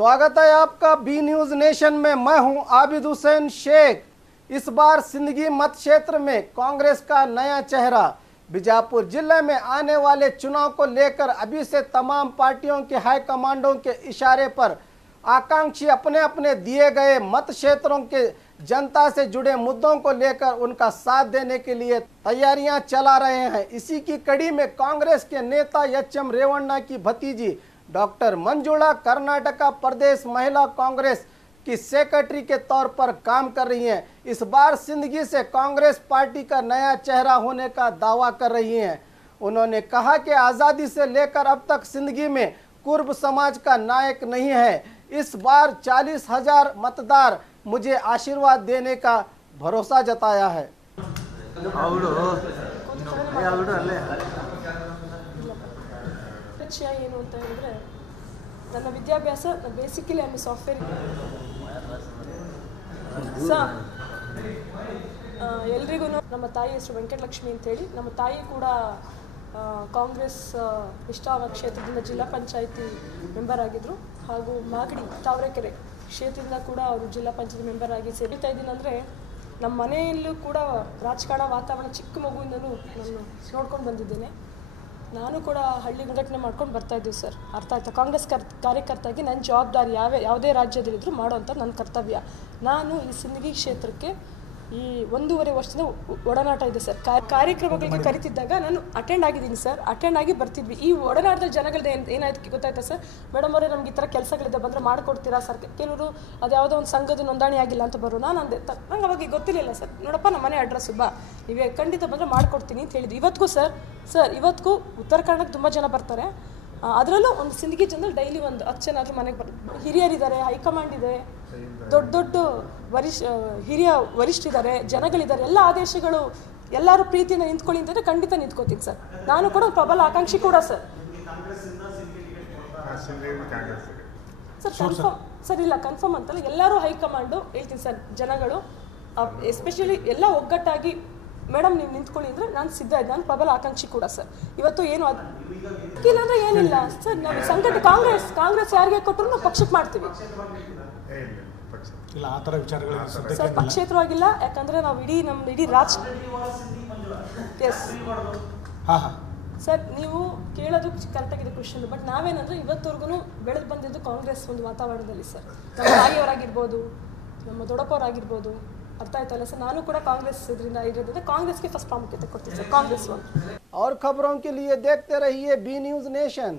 स्वागत है आपका बी न्यूज नेशन में। मैं हूं आबिद हुसैन शेख। इस बार सिंदगी मत क्षेत्र में कांग्रेस का नया चेहरा। बीजापुर जिले में आने वाले चुनाव को लेकर अभी से तमाम पार्टियों के हाई कमांडों के इशारे पर आकांक्षी अपने अपने दिए गए मत क्षेत्रों के जनता से जुड़े मुद्दों को लेकर उनका साथ देने के लिए तैयारियां चला रहे हैं। इसी की कड़ी में कांग्रेस के नेता एच.एम. रेवन्ना की भतीजी डॉक्टर मंजुला कर्नाटका प्रदेश महिला कांग्रेस की सेक्रेटरी के तौर पर काम कर रही हैं। इस बार सिंदगी से कांग्रेस पार्टी का नया चेहरा होने का दावा कर रही हैं। उन्होंने कहा कि आज़ादी से लेकर अब तक सिंदगी में कुर्ब समाज का नायक नहीं है। इस बार 40,000 मतदार मुझे आशीर्वाद देने का भरोसा जताया है। ಏನು ಅಂತ ಹೇಳಿದ್ರೆ ನನ್ನ ವಿದ್ಯಾಭ್ಯಾಸ ಬೇಸಿಕಲಿ ಐ ಸಾಫ್ಟ್ವೇರ್ ಎಲ್ರಿಗೂ ನಮ್ಮ ತಾಯಿ ಹೆಸರು ವೆಂಕಟಲಕ್ಷ್ಮಿ ಅಂತೇಳಿ ನಮ್ಮ ತಾಯಿ ಕೂಡ ಕಾಂಗ್ರೆಸ್ ಇಷ್ಟಾವ ಕ್ಷೇತ್ರದಿಂದ ಜಿಲ್ಲಾ ಪಂಚಾಯಿತಿ ಮೆಂಬರ್ ಆಗಿದ್ದರು ಹಾಗೂ ಮಾಗಡಿ ತಾವರೆಕೆರೆ ಕ್ಷೇತ್ರದಿಂದ ಕೂಡ ಅವರು ಜಿಲ್ಲಾ ಪಂಚಾಯತಿ ಮೆಂಬರ್ ಆಗಿ ಸೇರಿತಾ ಇದ್ದೀನಿ ಅಂದರೆ ನಮ್ಮ ಮನೆಯಲ್ಲೂ ಕೂಡ ರಾಜಕಾರಣ ವಾತಾವರಣ ಚಿಕ್ಕ ಮಗುವಿಂದಲೂ ನಾನು ನೋಡ್ಕೊಂಡು ಬಂದಿದ್ದೇನೆ। ನಾನು ಕೂಡ ಹಳ್ಳಿ ಸಂಘಟನೆ ಮಾಡ್ಕೊಂಡು ಬರ್ತಾಯಿದ್ದೀವಿ ಸರ್, ಅರ್ಥ ಆಯ್ತಾ? ಕಾಂಗ್ರೆಸ್ ಕಾರ್ಯಕರ್ತಾಗಿ ನನ್ನ ಜವಾಬ್ದಾರಿ ಯಾವುದೇ ರಾಜ್ಯದಲ್ಲಿದ್ದರೂ ಮಾಡೋವಂಥ ನನ್ನ ಕರ್ತವ್ಯ। ನಾನು ಈ ಸಿಂದಗಿ ಕ್ಷೇತ್ರಕ್ಕೆ ಈ 1.5 ವರ್ಷದಿಂದ ಒಡನಾಟ ಇದೆ ಸರ್। ಕಾರ್ಯಕ್ರಮಗಳಿಗೆ ಕರಿತಿದ್ದಾಗ ನಾನು ಅಟೆಂಡ್ ಆಗಿದ್ದೀನಿ ಸರ್, ಅಟೆಂಡ್ ಆಗಿ ಬರ್ತಿದ್ವಿ। ಈ ಒಡನಾಟದ ಜನಗಳದ್ದು ಏನಾಯ್ತು ಗೊತ್ತಾಯ್ತಾ ಸರ್? ಮೇಡಮ್ ಅವರೇ ನಮ್ಗೆ ಈ ಥರ ಕೆಲಸಗಳಿದೆ, ಬಂದರೆ ಮಾಡಿಕೊಡ್ತೀರಾ ಸರ್? ಕೆಲವರು ಅದು ಯಾವುದೋ ಒಂದು ಸಂಘದ ನೋಂದಣಿ ಆಗಿಲ್ಲ ಅಂತ ಬರೋ ನಾನು ಅಂದೆ, ನಂಗೆ ಅವಾಗ ಗೊತ್ತಿರಲಿಲ್ಲ ಸರ್। ನೋಡಪ್ಪ ನಮ್ಮ ಮನೆ ಅಡ್ರೆಸ್ಸು ಬಾ, ನೀವೇ ಖಂಡಿತ ಬಂದರೆ ಮಾಡಿಕೊಡ್ತೀನಿ ಅಂತ ಹೇಳಿದ್ವಿ। ಇವತ್ತಿಗೂ ಸರ್ ಇವತ್ತಿಗೂ ಉತ್ತರ ಕನ್ನಡಕ್ಕೆ ತುಂಬ ಜನ ಬರ್ತಾರೆ, ಅದರಲ್ಲೂ ಒಂದು ಸಿಂದಗಿ ಜನದಲ್ಲಿ ಡೈಲಿ ಒಂದು 10 ಜನ ಆದರೂ ಮನೆಗೆ ಹಿರಿಯರಿದ್ದಾರೆ, ಹೈಕಮಾಂಡ್ ಇದೆ, ದೊಡ್ಡ ಹಿರಿಯ ವರಿಷ್ಠರಿದ್ದಾರೆ, ಜನಗಳಿದ್ದಾರೆ, ಎಲ್ಲ ಆದೇಶಗಳು ಎಲ್ಲರೂ ಪ್ರೀತಿಯಿಂದ ನಿಂತ್ಕೊಳ್ಳಿ ಅಂತಂದರೆ ಖಂಡಿತ ನಿಂತ್ಕೋತೀನಿ ಸರ್। ನಾನು ಕೂಡ ಪ್ರಬಲ ಆಕಾಂಕ್ಷಿ ಕೂಡ ಸರ್। ಕನ್ಫರ್ಮ್ ಸರ್, ಇಲ್ಲ ಕನ್ಫರ್ಮ್ ಅಂತಲ್ಲ, ಎಲ್ಲರೂ ಹೈಕಮಾಂಡು ಹೇಳ್ತೀನಿ ಸರ್, ಜನಗಳು ಎಸ್ಪೆಷಲಿ ಎಲ್ಲ ಒಗ್ಗಟ್ಟಾಗಿ ಮೇಡಮ್ ನೀವು ನಿಂತ್ಕೊಳ್ಳಿ ಅಂದರೆ ನಾನು ಸಿದ್ಧ ಇದ್ದೆ, ನಾನು ಪ್ರಬಲ ಆಕಾಂಕ್ಷಿ ಕೂಡ ಸರ್। ಇವತ್ತು ಏನು ಇಲ್ಲ ಅಂದರೆ ಏನಿಲ್ಲ ಸರ್, ನಾವು ಸಂಘಟ ಕಾಂಗ್ರೆಸ್ ಯಾರಿಗೆ ಕೊಟ್ಟರು ನಾವು ಪಕ್ಷಕ್ಕೆ ಮಾಡ್ತೀವಿ ಇಲ್ಲ, ಆ ಥರ ವಿಚಾರಗಳು ಸರ್ ಪಕ್ಷೇತರವಾಗಿಲ್ಲ, ಯಾಕಂದರೆ ನಾವು ಇಡೀ ಎಸ್ ಸರ್, ನೀವು ಕೇಳೋದು ಕರೆಕ್ಟಾಗಿದೆ ಕ್ವಶನ್, ಬಟ್ ನಾವೇನಂದರೆ ಇವತ್ತವರೆಗೂ ಬೆಳೆದು ಬಂದಿದ್ದು ಕಾಂಗ್ರೆಸ್ ಒಂದು ವಾತಾವರಣದಲ್ಲಿ ಸರ್। ನಮ್ಮ ತಾಯಿಯವರಾಗಿರ್ಬೋದು, ನಮ್ಮ ದೊಡ್ಡಪ್ಪವರಾಗಿರ್ಬೋದು, ಅರ್ಥ ಆಯ್ತಲ್ಲ ಸರ್? ನಾನು ಕೂಡ ಕಾಂಗ್ರೆಸ್ ಇದರಿಂದ ಇರೋದ್ರಿಂದ ಕಾಂಗ್ರೆಸ್ಗೆ ಫಸ್ಟ್ ಪ್ರಾಮುಖ್ಯತೆ ಕೊಡ್ತೀನಿ ಸರ್, ಕಾಂಗ್ರೆಸ್ ಒಂದು। और खबरों के लिए देखते रहिए बी न्यूज नेशन।